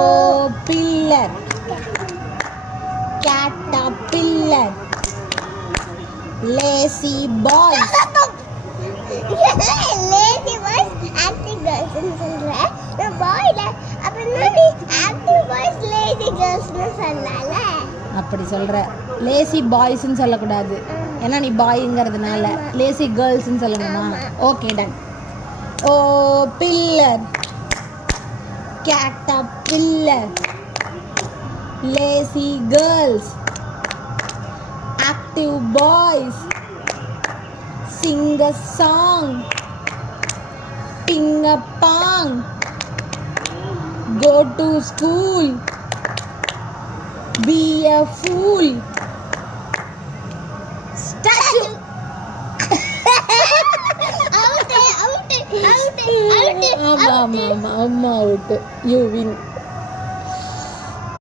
O pillar. Caterpillar. Lazy boys. Lazy boys, active girls னு சொல்ற. நான் பாய்ல அப்படினா நீ active boys lazy girls னு சொன்னல. அப்படி சொல்ற. லேசி பாய்ஸ்னு சொல்லக்கூடாது. ஏன்னா நீ பாய்ங்கிறதுனால லேசி கேர்ள்ஸ்னு சொல்லணுமா? Okay done. O pillar. Caterpillar. Lazy girls. Active boys. Sing a song. Ping a pong. Go to school. Be a fool. Statue. Out. ஆமா out. You win.